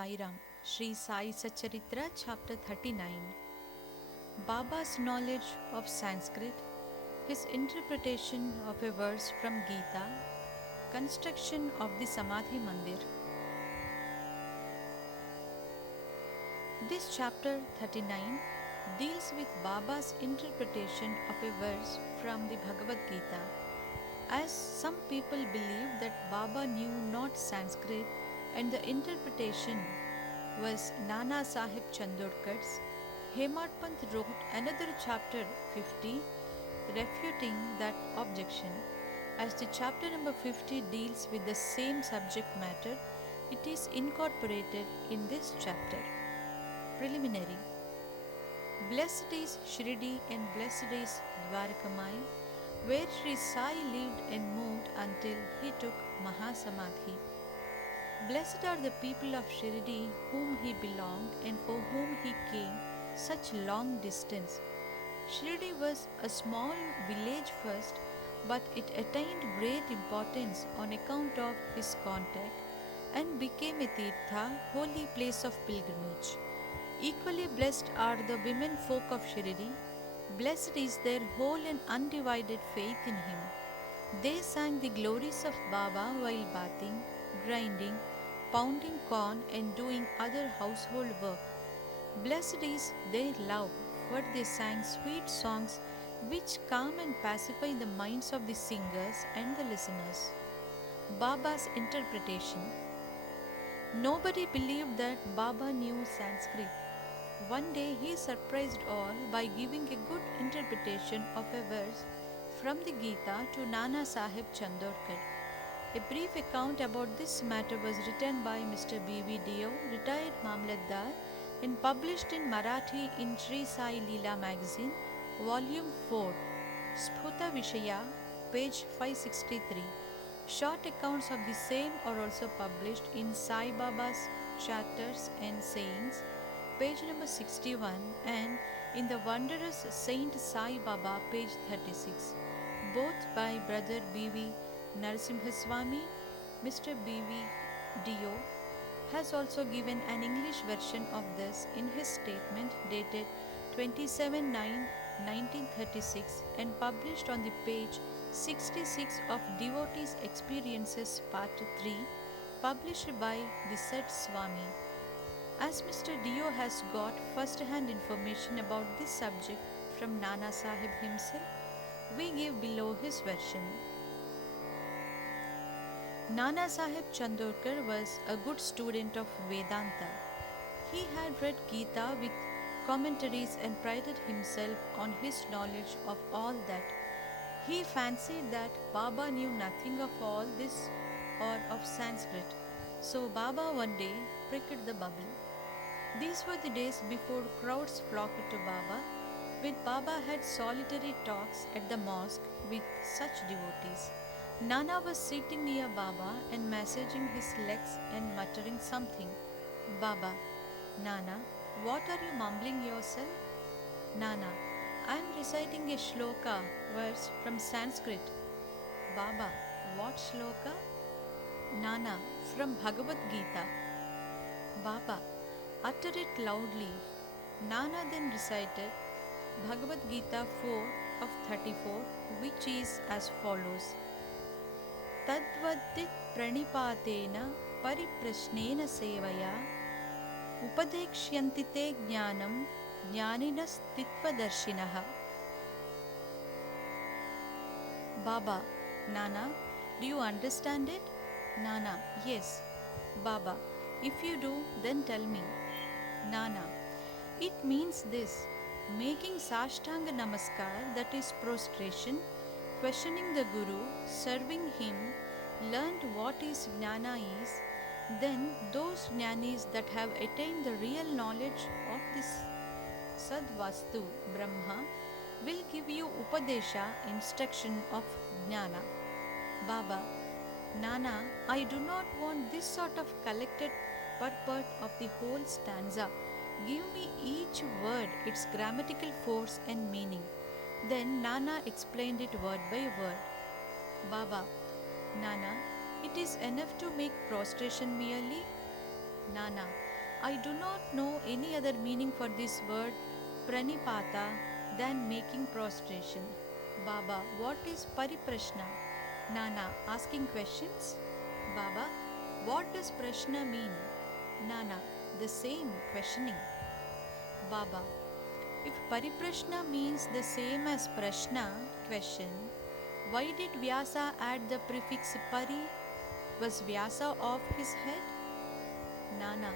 Sai Ram. Sri Sai Satcharitra, Chapter 39. Baba's knowledge of Sanskrit, his interpretation of a verse from Gita, construction of the Samadhi Mandir. This chapter 39 deals with Baba's interpretation of a verse from the Bhagavad Gita, as some people believe that Baba knew not Sanskrit and the interpretation was Nana Sahib Chandorkar's. Hemad Pant wrote another chapter 50 refuting that objection. As the chapter number 50 deals with the same subject matter, it is incorporated in this chapter. Preliminary. Blessed is Shirdi and blessed is Dwarakamai, where Sri Sai lived and moved until he took Mahasamadhi. Blessed are the people of Shirdi whom he belonged and for whom he came such long distance. Shirdi was a small village first, but it attained great importance on account of his contact and became a tirtha, holy place of pilgrimage. Equally blessed are the women folk of Shirdi. Blessed is their whole and undivided faith in him. They sang the glories of Baba while bathing, grinding, pounding corn and doing other household work. Blessed is their love, for they sang sweet songs which calm and pacify the minds of the singers and the listeners. Baba's interpretation. Nobody believed that Baba knew Sanskrit. One day he surprised all by giving a good interpretation of a verse from the Gita to Nana Sahib Chandorkar. A brief account about this matter was written by Mr. B.V. Dio, retired Mamlatdar, and published in Marathi in Sri Sai Leela magazine, volume 4, Sphuta Vishaya, page 563. Short accounts of the same are also published in Sai Baba's Chapters and Sayings, page number 61, and in the Wondrous Saint Sai Baba, page 36, both by Brother B.V. Narasimhaswamy. Mr. B.V. Dio has also given an English version of this in his statement dated 27/9/1936 and published on the page 66 of Devotees' Experiences Part 3, published by the said Swami. As Mr. Dio has got first-hand information about this subject from Nana Sahib himself, we give below his version. Nana Sahib Chandorkar was a good student of Vedanta. He had read Gita with commentaries and prided himself on his knowledge of all that. He fancied that Baba knew nothing of all this or of Sanskrit. So Baba one day pricked the bubble. These were the days before crowds flocked to Baba, when Baba had solitary talks at the mosque with such devotees. Nana was sitting near Baba and massaging his legs and muttering something. Baba, Nana, what are you mumbling yourself? Nana, I am reciting a shloka, verse from Sanskrit. Baba, what shloka? Nana, from Bhagavad Gita. Baba, utter it loudly. Nana then recited Bhagavad Gita 4 of 34, which is as follows. Tadvaddit pranipatena pariprashnena sevaya upadekshyanti te jnanam jnaninas titvadarshinaha. Baba, Nana, do you understand it? Nana, yes. Baba, if you do, then tell me. Nana, it means this: making Sashtanga Namaskar, that is prostration, questioning the Guru, serving him, learned what is jnana is, then those jnanis that have attained the real knowledge of this Sadvastu, Brahma, will give you Upadesha, instruction of jnana. Baba, Nana, I do not want this sort of collected purport of the whole stanza. Give me each word, its grammatical force and meaning. Then Nana explained it word by word. Baba, Nana, it is enough to make prostration merely? Nana, I do not know any other meaning for this word pranipata than making prostration. Baba, what is pariprashna? Nana, asking questions. Baba, what does prashna mean? Nana, the same, questioning. Baba, if pariprashna means the same as prashna, question, why did Vyasa add the prefix pari? Was Vyasa off his head? Nana,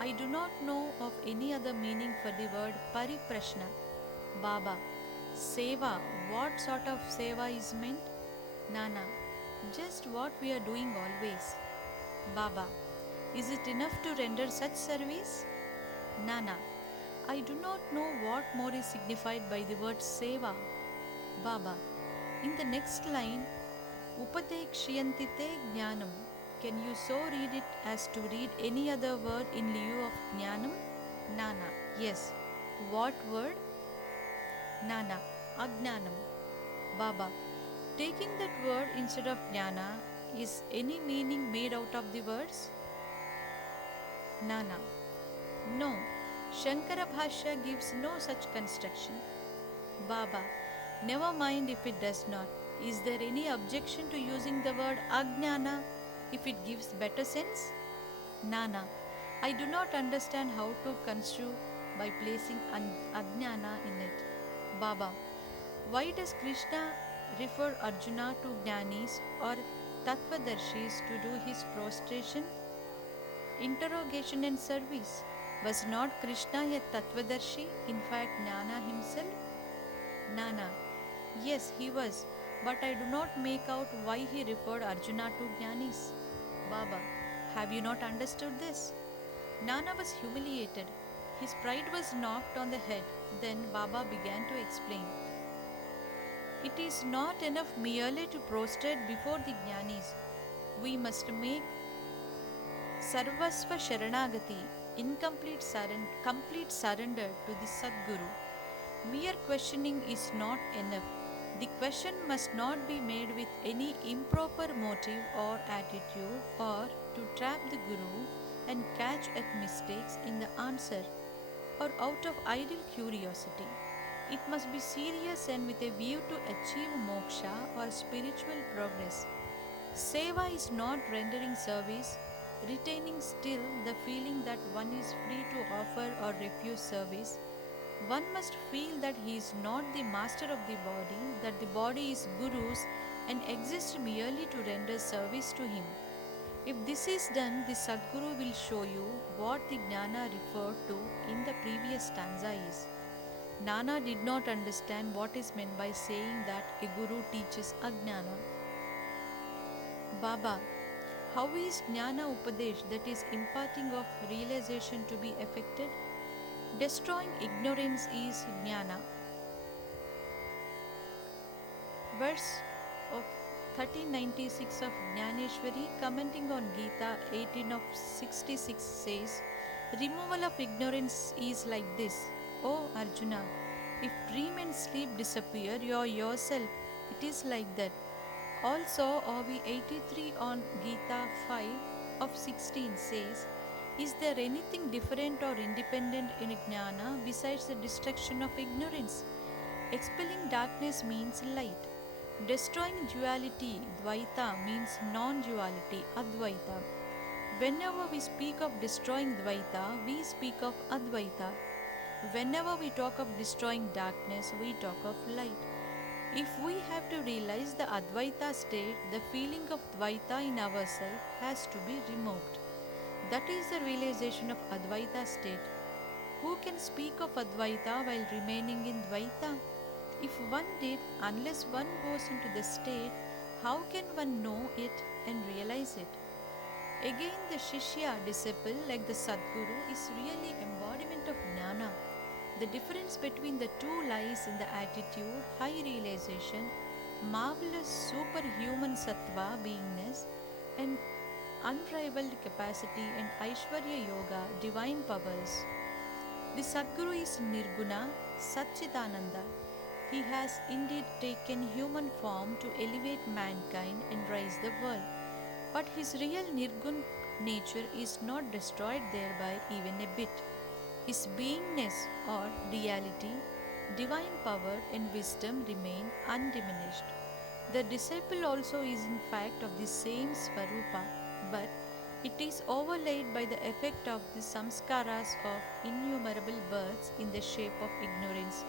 I do not know of any other meaning for the word pariprashna. Baba, seva, what sort of seva is meant? Nana, just what we are doing always. Baba, is it enough to render such service? Nana, I do not know what more is signified by the word seva. Baba, in the next line, Upadekshiyantite jnanam. Can you so read it as to read any other word in lieu of jnanam? Nana, yes. What word? Nana, agnanam. Baba, taking that word instead of jnana, is any meaning made out of the words? Nana, no. Shankara Bhashya gives no such construction. Baba, never mind if it does not. Is there any objection to using the word ajnana if it gives better sense? Nana, I do not understand how to construe by placing ajnana in it. Baba, why does Krishna refer Arjuna to jnanis or tattvadarshis to do his prostration? Interrogation and service. Was not Krishna a tattvadarshi, in fact Jnana himself? Nana, yes, he was, but I do not make out why he referred Arjuna to Jnanis. Baba, have you not understood this? Nana was humiliated. His pride was knocked on the head. Then Baba began to explain. It is not enough merely to prostrate before the Jnanis. We must make Sarvasva Sharanagati, complete surrender to the Sadguru. Mere questioning is not enough. The question must not be made with any improper motive or attitude or to trap the Guru and catch at mistakes in the answer or out of idle curiosity. It must be serious and with a view to achieve moksha or spiritual progress. Seva is not rendering service, retaining still the feeling that one is free to offer or refuse service. One must feel that he is not the master of the body, that the body is Guru's and exists merely to render service to him. If this is done, the Sadguru will show you what the Jnana referred to in the previous stanza is. Nana did not understand what is meant by saying that a Guru teaches Ajnana. Baba, how is Jnana Upadesh, that is imparting of realization, to be effected? Destroying ignorance is Jnana. Verse of 1396 of Jnaneshwari, commenting on Gita 18 of 66 says, removal of ignorance is like this. O Arjuna, if dream and sleep disappear, you are yourself. It is like that. Also, OV 83 on Gita 5 of 16 says, is there anything different or independent in Jnana besides the destruction of ignorance? Expelling darkness means light. Destroying duality, Dvaita, means non-duality, Advaita. Whenever we speak of destroying Dvaita, we speak of Advaita. Whenever we talk of destroying darkness, we talk of light. If we have to realize the Advaita state, the feeling of Dvaita in ourselves has to be removed. That is the realization of Advaita state. Who can speak of Advaita while remaining in Dvaita? If one did, unless one goes into the state, how can one know it and realize it? Again, the Shishya, disciple, like the Sadguru, is really embodiment of Jnana. The difference between the two lies in the attitude, high realization, marvelous superhuman sattva, beingness, and unrivaled capacity and Aishwarya Yoga, divine powers. The Sadguru is Nirguna, Satchidananda. He has indeed taken human form to elevate mankind and raise the world. But his real Nirgun nature is not destroyed thereby even a bit. His beingness or reality, divine power, and wisdom remain undiminished. The disciple also is in fact of the same Swarupa, but it is overlaid by the effect of the samskaras of innumerable births in the shape of ignorance,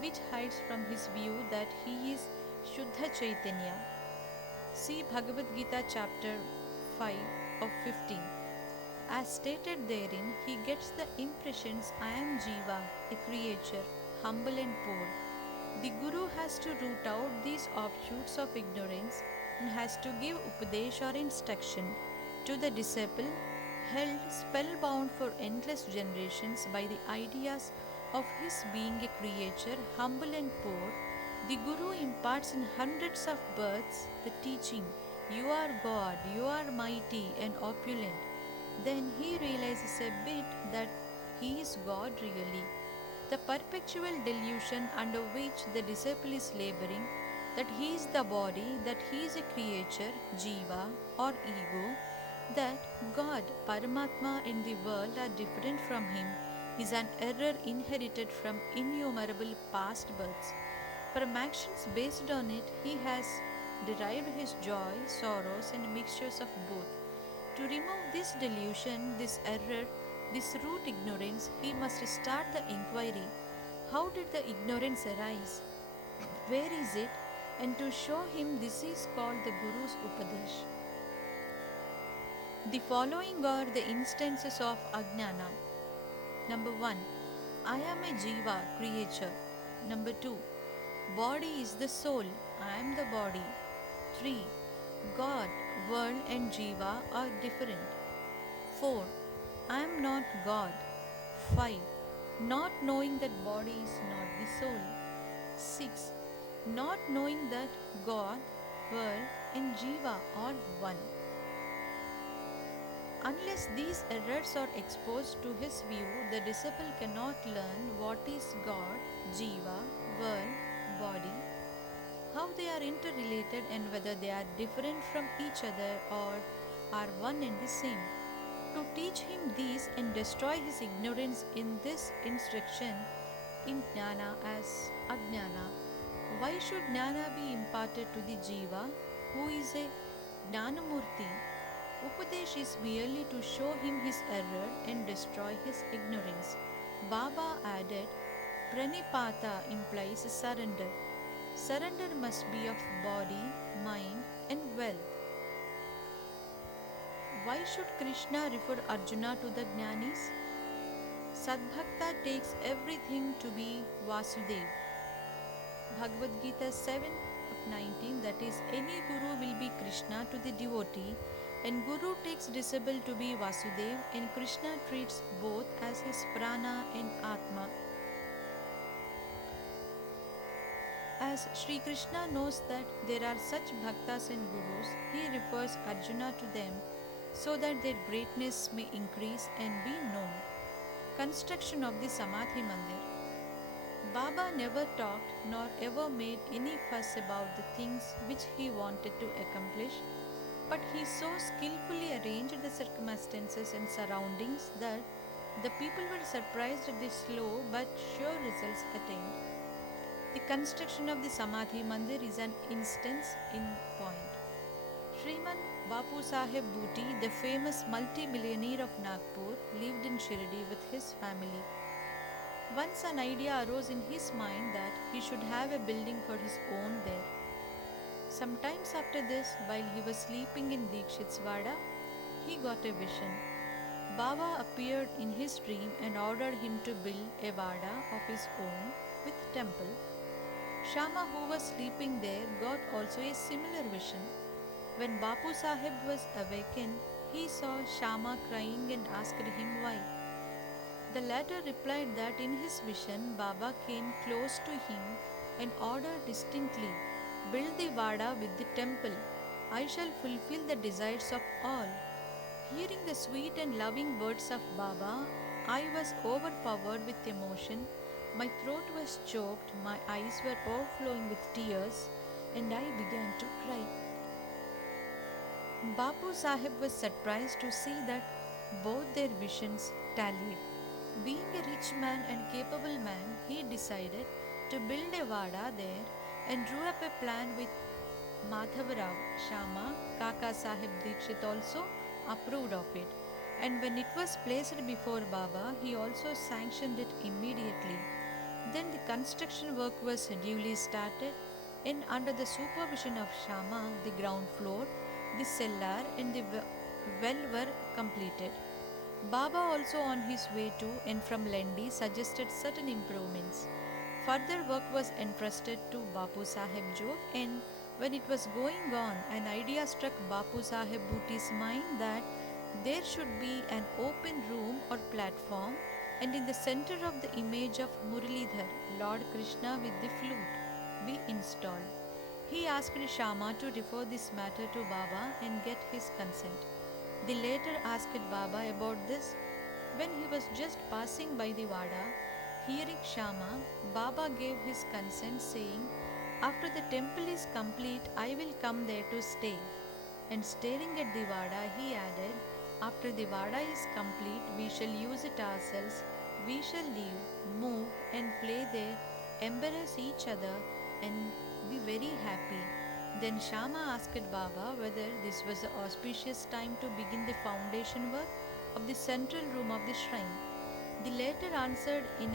which hides from his view that he is Shuddha Chaitanya. See Bhagavad Gita chapter 5 of 15. As stated therein, he gets the impressions I am Jiva, a creature, humble and poor. The Guru has to root out these offshoots of ignorance and has to give upadesh or instruction to the disciple, held spellbound for endless generations by the ideas of his being a creature, humble and poor. The Guru imparts in hundreds of births the teaching, You are God, you are mighty and opulent. Then he realizes a bit that he is God really. The perpetual delusion under which the disciple is laboring, that he is the body, that he is a creature, jiva or ego, that God, Paramatma and the world are different from him, is an error inherited from innumerable past births. From actions based on it, he has derived his joy, sorrows, and mixtures of both. To remove this delusion, this error, this root ignorance, he must start the inquiry. How did the ignorance arise? Where is it? And to show him this is called the Guru's Upadesh. The following are the instances of Ajnana. Number 1. I am a Jiva, creature. Number 2. Body is the soul. I am the body. 3. God, world and Jiva are different. 4. I am not God. 5. Not knowing that body is not the soul. 6. Not knowing that God, world and Jiva are one. Unless these errors are exposed to his view, the disciple cannot learn what is God, Jiva, world, body, how they are interrelated and whether they are different from each other or are one and the same. To teach him these and destroy his ignorance in this instruction in Jnana as Ajnana. Why should Jnana be imparted to the Jiva, who is a Jnanamurti? Upadesh is merely to show him his error and destroy his ignorance. Baba added, Pranipata implies surrender. Surrender must be of body, mind, and wealth. Why should Krishna refer Arjuna to the Jnanis? Sadbhakta takes everything to be Vasudev. Bhagavad Gita 7 of 19, that is, any guru will be Krishna to the devotee, and Guru takes disciple to be Vasudev, and Krishna treats both as his prana and atma. As Sri Krishna knows that there are such bhaktas and gurus, he refers Arjuna to them so that their greatness may increase and be known. Construction of the Samadhi Mandir. Baba never talked nor ever made any fuss about the things which he wanted to accomplish, but he so skillfully arranged the circumstances and surroundings that the people were surprised at the slow but sure results attained. The construction of the Samadhi Mandir is an instance in point. Sriman Bapu Saheb Bhuti, the famous multi-millionaire of Nagpur, lived in Shirdi with his family. Once an idea arose in his mind that he should have a building for his own there. Sometimes after this, while he was sleeping in Dikshit's Vada, he got a vision. Baba appeared in his dream and ordered him to build a Vada of his own with temple. Shama, who was sleeping there, got also a similar vision. When Bapu Sahib was awakened, he saw Shama crying and asked him why. The latter replied that in his vision, Baba came close to him and ordered distinctly, Build the Vada with the temple. I shall fulfill the desires of all. Hearing the sweet and loving words of Baba, I was overpowered with emotion. My throat was choked, my eyes were overflowing with tears, and I began to cry. Bapu Sahib was surprised to see that both their visions tallied. Being a rich man and capable man, he decided to build a vada there and drew up a plan with Madhavrao Shama. Kaka Sahib Dikshit also approved of it. And when it was placed before Baba, he also sanctioned it immediately. Then the construction work was duly started, and under the supervision of Shama, the ground floor, the cellar, and the well were completed. Baba, also on his way to and from Lendi, suggested certain improvements. Further work was entrusted to Bapu Sahib Jog, and when it was going on, an idea struck Bapu Sahib Bhuti's mind that there should be an open room or platform, and in the center of the image of Muralidhar, Lord Krishna with the flute, be installed. He asked Shama to refer this matter to Baba and get his consent. The latter asked Baba about this when he was just passing by the Vada. Hearing Shama, Baba gave his consent, saying, "After the temple is complete, I will come there to stay." And staring at the Vada, he added, "After the Vada is complete, we shall use it ourselves. We shall live, move, and play there, embrace each other, and be very happy." Then Shama asked Baba whether this was the auspicious time to begin the foundation work of the central room of the shrine. The latter answered in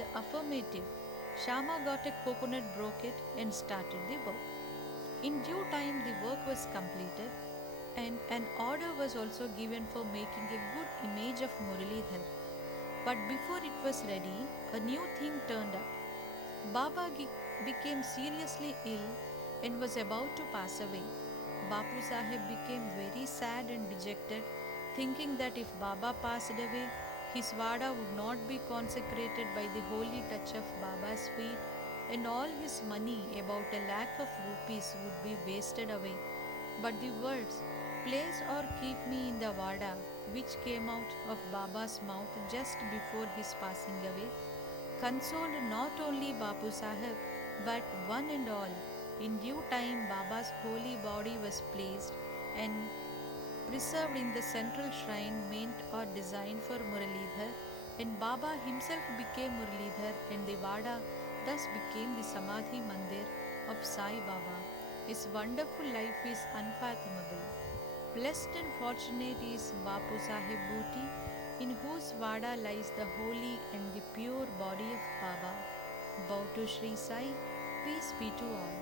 the affirmative. Shama got a coconut, broke it, and started the work. In due time, the work was completed, and an order was also given for making a good image of Muralidhar. But before it was ready, a new thing turned up. Baba became seriously ill and was about to pass away. Bapu Sahib became very sad and dejected, thinking that if Baba passed away, his Vada would not be consecrated by the holy touch of Baba's feet, and all his money, about a lakh of rupees, would be wasted away. But the words, "Place or keep me in the Vada," which came out of Baba's mouth just before his passing away, consoled not only Bapu Sahib but one and all. In due time, Baba's holy body was placed and preserved in the central shrine meant or designed for Muralidhar, and Baba himself became Muralidhar, and the Vada thus became the Samadhi Mandir of Sai Baba. His wonderful life is unfathomable. Blessed and fortunate is Bapu Sahib Bhuti, in whose Vada lies the holy and the pure body of Baba. Bow to Sri Sai, peace be to all.